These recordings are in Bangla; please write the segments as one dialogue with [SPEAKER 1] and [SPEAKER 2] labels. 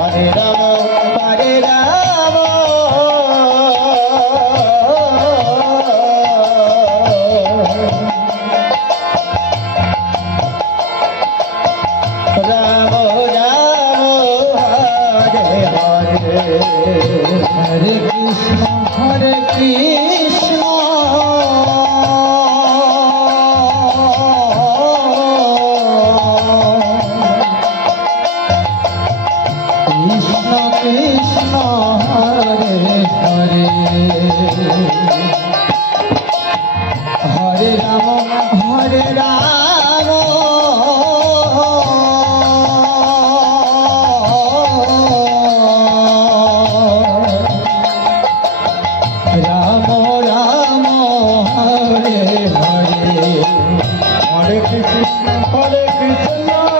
[SPEAKER 1] হরে রাম হরে রাম। Hare Krishna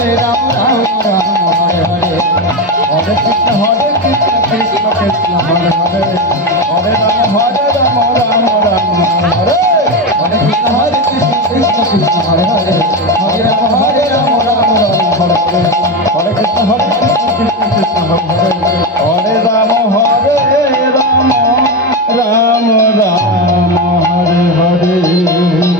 [SPEAKER 1] 知道